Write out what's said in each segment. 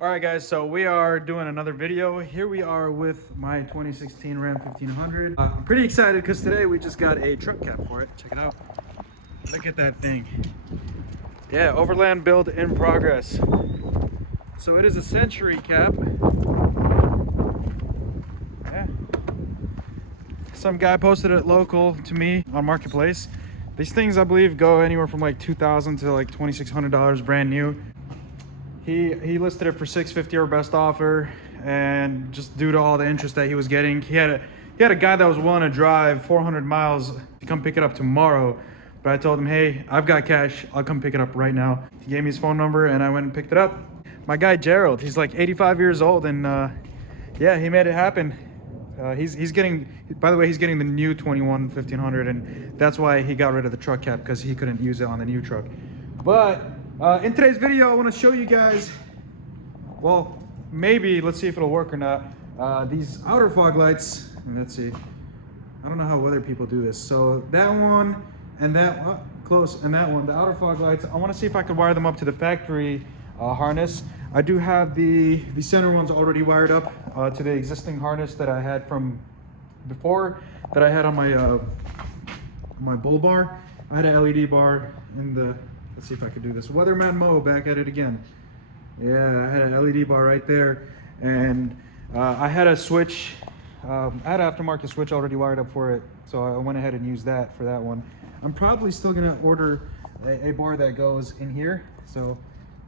All right, guys, so we are doing another video. Here we are with my 2016 Ram 1500. I'm pretty excited because today we just got a truck cap for it. Check it out. Look at that thing. Yeah, overland build in progress. So it is a Century cap. Yeah. Some guy posted it local to me on Marketplace. These things, I believe, go anywhere from like $2,000 to like $2,600 brand new. He listed it for $650 or best offer, and just due to all the interest that he was getting, he had a guy that was willing to drive 400 miles to come pick it up tomorrow. But I told him, hey, I've got cash, I'll come pick it up right now. He gave me his phone number and I went and picked it up. My guy Gerald, he's like 85 years old, and yeah, he made it happen. He's getting, by the way, he's getting the new 21 1500, and that's why he got rid of the truck cap, because he couldn't use it on the new truck. But in today's video, I want to show you guys, well, maybe, let's see if it'll work or not, these outer fog lights. Let's see. I don't know how other people do this. So that one and that one, close, and that one, the outer fog lights, I want to see if I could wire them up to the factory harness. I do have the center ones already wired up to the existing harness that I had from before, that I had on my bull bar. I had an LED bar in the, let's see if I could do this. Weatherman Mo, back at it again. Yeah, I had an LED bar right there, and I had a switch. I had an aftermarket switch already wired up for it, so I went ahead and used that for that one. I'm probably still gonna order a bar that goes in here, so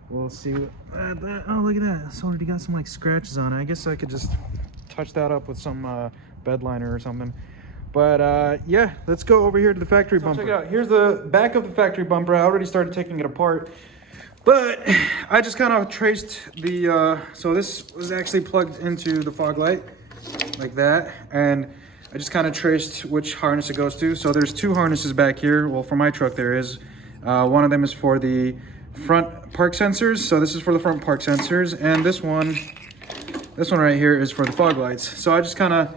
we'll see. Oh, look at that! It's already got some like scratches on it. I guess I could just touch that up with some bed liner or something. But yeah, let's go over here to the factory bumper. Check it out. Here's the back of the factory bumper. I already started taking it apart, but I just kind of traced the, so this was actually plugged into the fog light like that, and I just kind of traced which harness it goes to. So there's two harnesses back here. Well, for my truck there is. One of them is for the front park sensors. So this is for the front park sensors, and this one right here is for the fog lights. So I just kind of,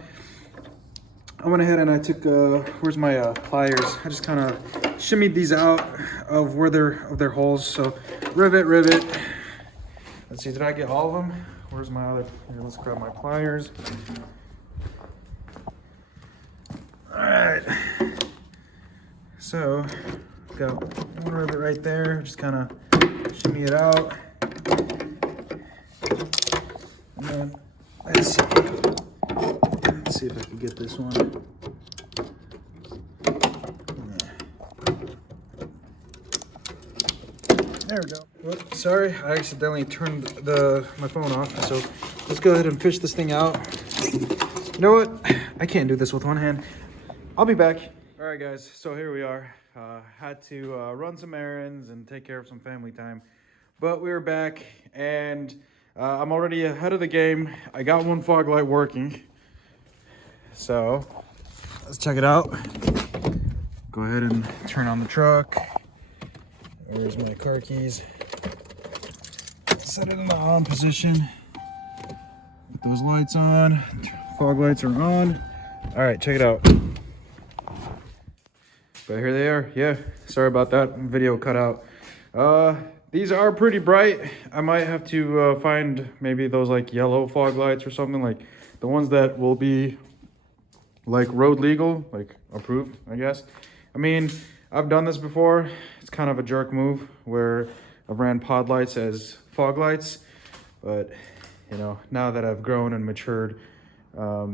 I went ahead and I took, where's my pliers? I just kind of shimmied these out of where their holes. So rivet. Let's see, did I get all of them? Where's my other, here, let's grab my pliers. All right. So, got one rivet right there. Just kind of shimmy it out. And then, let's see if I can get this one. There we go. Whoops, sorry, I accidentally turned my phone off. So let's go ahead and fish this thing out. You know what? I can't do this with one hand. I'll be back. All right, guys. So here we are. Had to run some errands and take care of some family time, but we're back, and I'm already ahead of the game. I got one fog light working. So let's check it out. Go ahead and turn on the truck. There's my car keys. Set it in the on position. Put those lights on. Fog lights are on. All right, check it out. But here they are. Yeah, sorry about that. Video cut out. These are pretty bright. I might have to find maybe those like yellow fog lights or something, like the ones that will be like road legal, like approved, I guess. I mean, I've done this before. It's kind of a jerk move where I've ran pod lights as fog lights, but you know, now that I've grown and matured, I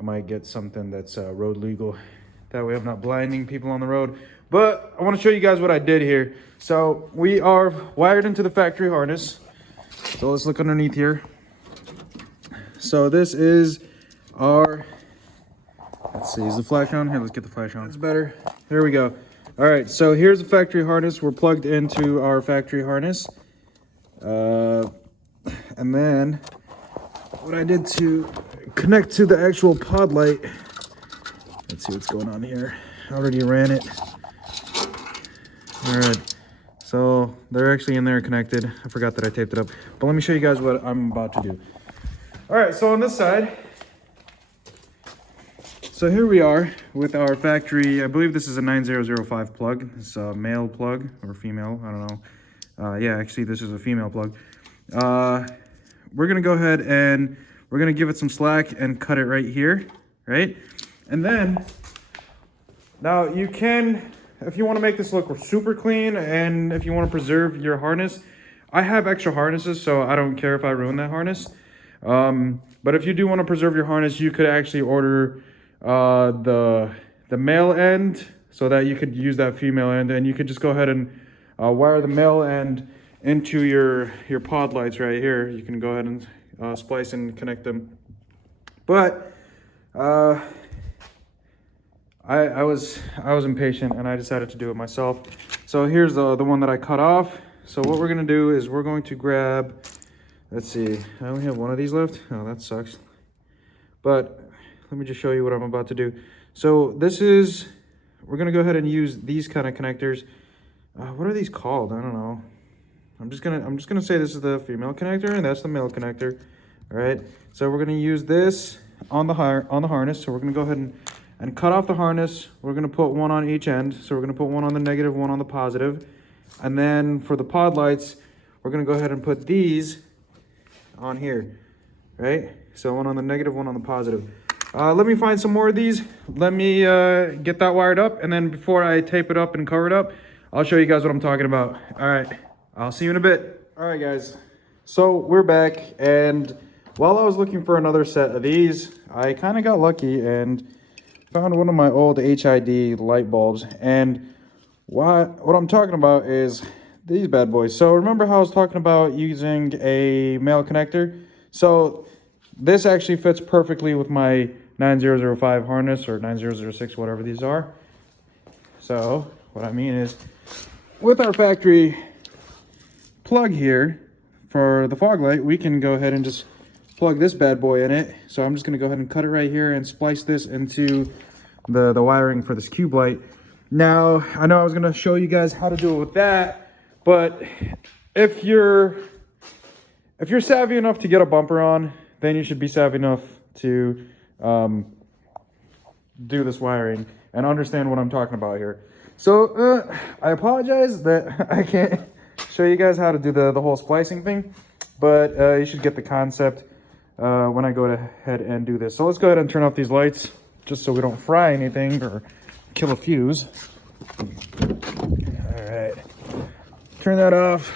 might get something that's road legal. That way I'm not blinding people on the road. But I want to show you guys what I did here. So we are wired into the factory harness. So let's look underneath here. So this is our, let's see, is the flash on? Here, let's get the flash on. It's better. There we go. All right, so here's the factory harness. We're plugged into our factory harness. And then what I did to connect to the actual pod light, let's see what's going on here. I already ran it. All right, so they're actually in there connected. I forgot that I taped it up, but let me show you guys what I'm about to do. All right, so on this side, so here we are with our factory. I believe this is a 9005 plug. It's a male plug or female, I don't know. Yeah, actually this is a female plug. we're gonna go ahead and we're gonna give it some slack and cut it right here, right? And then, now you can, if you wanna make this look super clean and if you wanna preserve your harness, I have extra harnesses, so I don't care if I ruin that harness. But if you do wanna preserve your harness, you could actually order the male end so that you could use that female end, and you could just go ahead and wire the male end into your pod lights right here. You can go ahead and splice and connect them. But I was impatient and I decided to do it myself. So here's the one that I cut off. So what we're gonna do is we're going to grab, let's see, I only have one of these left. Oh, that sucks. But let me just show you what I'm about to do. So this is, we're gonna go ahead and use these kind of connectors. What are these called? I don't know. I'm just gonna say this is the female connector and that's the male connector. All right. So we're gonna use this on the harness. So we're gonna go ahead and cut off the harness. We're gonna put one on each end. So we're gonna put one on the negative, one on the positive. And then for the pod lights, we're gonna go ahead and put these on here, right? So one on the negative, one on the positive. Let me find some more of these. Let me get that wired up. And then before I tape it up and cover it up, I'll show you guys what I'm talking about. All right, I'll see you in a bit. All right, guys. So we're back. And while I was looking for another set of these, I kind of got lucky and found one of my old HID light bulbs. And what I'm talking about is these bad boys. So remember how I was talking about using a male connector? So this actually fits perfectly with my 9005 harness or 9006, whatever these are. So what I mean is, with our factory plug here for the fog light, we can go ahead and just plug this bad boy in it. So I'm just gonna go ahead and cut it right here and splice this into the wiring for this cube light. Now, I know I was gonna show you guys how to do it with that, but if you're savvy enough to get a bumper on, then you should be savvy enough to do this wiring and understand what I'm talking about here. So I apologize that I can't show you guys how to do the whole splicing thing, but you should get the concept when I go ahead and do this. So let's go ahead and turn off these lights just so we don't fry anything or kill a fuse. All right, turn that off.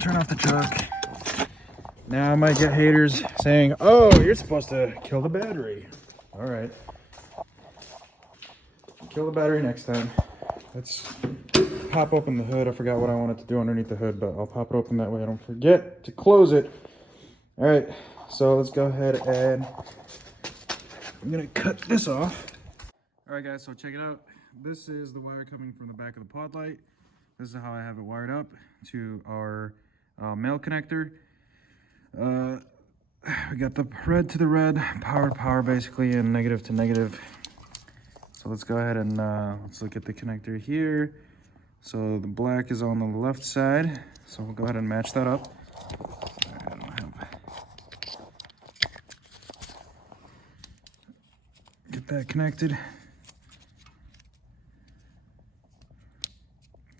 Turn off the truck. Now I might get haters saying, oh, you're supposed to kill the battery. All right. Kill the battery next time. Let's pop open the hood. I forgot what I wanted to do underneath the hood, but I'll pop it open that way I don't forget to close it. All right, so let's go ahead and I'm gonna cut this off. All right, guys, so check it out. This is the wire coming from the back of the pod light. This is how I have it wired up to our male connector. We got the red to the red, power to power basically, and negative to negative. So let's go ahead and let's look at the connector here. So the black is on the left side. So we'll go ahead and match that up. I don't have... Get that connected.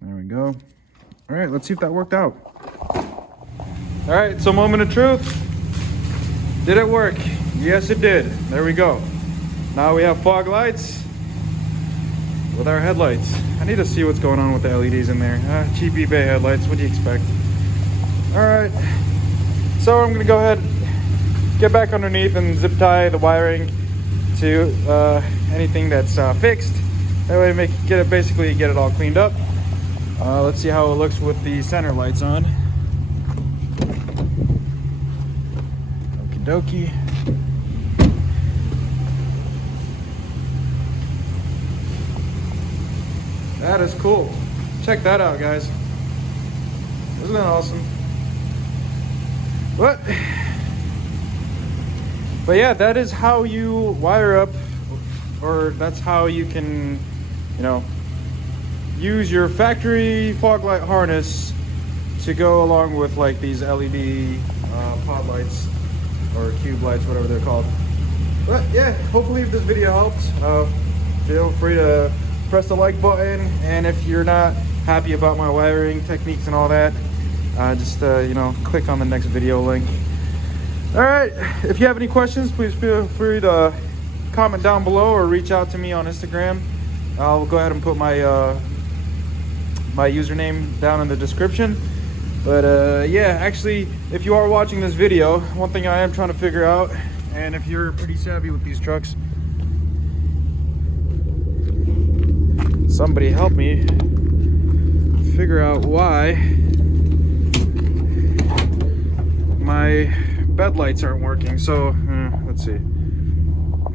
There we go. All right, let's see if that worked out. All right, so moment of truth. Did it work? Yes, it did. There we go. Now we have fog lights with our headlights. I need to see what's going on with the LEDs in there. Cheap eBay headlights, what do you expect? All right, so I'm gonna go ahead, get back underneath and zip tie the wiring to anything that's fixed. That way basically get it all cleaned up. Let's see how it looks with the center lights on. Okie dokie. That is cool. Check that out, guys. Isn't that awesome? But yeah, that is how you wire up, or that's how you can, you know, use your factory fog light harness to go along with like these LED pod lights or cube lights, whatever they're called. But yeah, hopefully if this video helped, feel free to press the like button. And if you're not happy about my wiring techniques and all that, just you know, click on the next video link. All right, if you have any questions, please feel free to comment down below or reach out to me on Instagram. I'll go ahead and put my my username down in the description. But yeah, actually, if you are watching this video, one thing I am trying to figure out, and if you're pretty savvy with these trucks, somebody help me figure out why my bed lights aren't working. So let's see.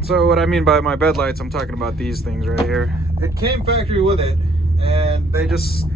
So what I mean by my bed lights, I'm talking about these things right here. It came factory with it, and they just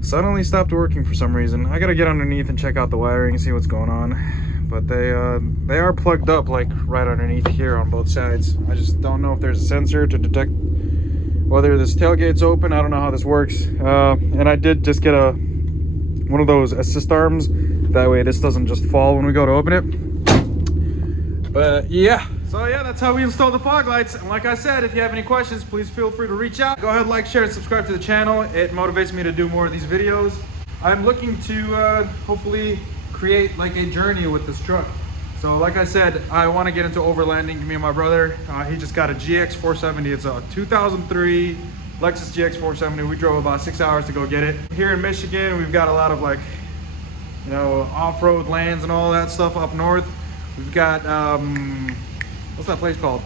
suddenly stopped working for some reason. I gotta get underneath and check out the wiring and see what's going on. But they are plugged up like right underneath here on both sides. I just don't know if there's a sensor to detect whether this tailgate's open. I don't know how this works. And I did just get one of those assist arms. That way this doesn't just fall when we go to open it. But yeah. So yeah, that's how we install the fog lights. And like I said, if you have any questions, please feel free to reach out. Go ahead, like, share, and subscribe to the channel. It motivates me to do more of these videos. I'm looking to hopefully create like a journey with this truck. So like I said, I want to get into overlanding. Me and my brother, he just got a GX470. It's a 2003 Lexus GX470. We drove about 6 hours to go get it. Here in Michigan, we've got a lot of like, you know, off-road lands and all that stuff up north. We've got, what's that place called?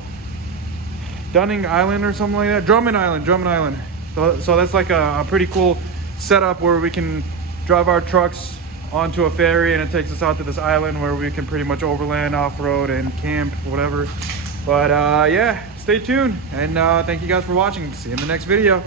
Dunning Island or something like that? Drummond Island. So that's like a pretty cool setup where we can drive our trucks onto a ferry and it takes us out to this island where we can pretty much overland, off-road, and camp, whatever. But yeah, stay tuned, and thank you guys for watching. See you in the next video.